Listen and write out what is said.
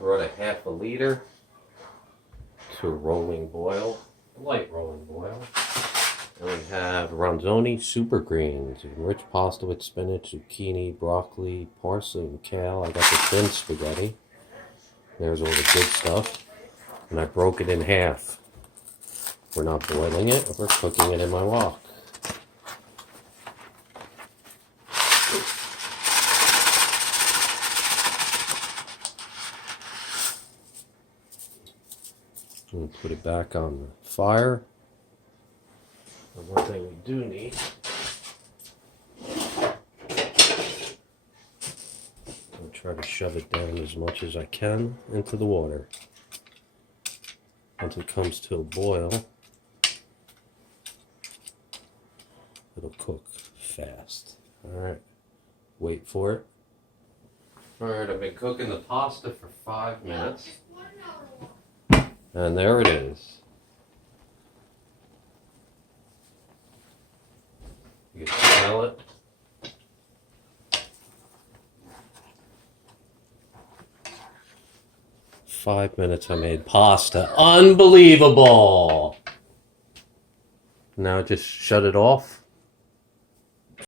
brought a half a liter to a rolling boil, a light rolling boil. And we have Ronzoni Supergreens, enriched pasta with spinach, zucchini, broccoli, parsley, and kale. I got the thin spaghetti. There's all the good stuff. And I broke it in half. We're not boiling it, we're cooking it in my wok. We'll put it back on the fire. And one thing we do need, I'll try to shove it down as much as I can into the water. Once it comes to a boil, it'll cook fast. Alright, wait for it. Alright, I've been cooking the pasta for 5 minutes. And there it is. You can smell it. Five minutes I made pasta. Unbelievable! Now just shut it off.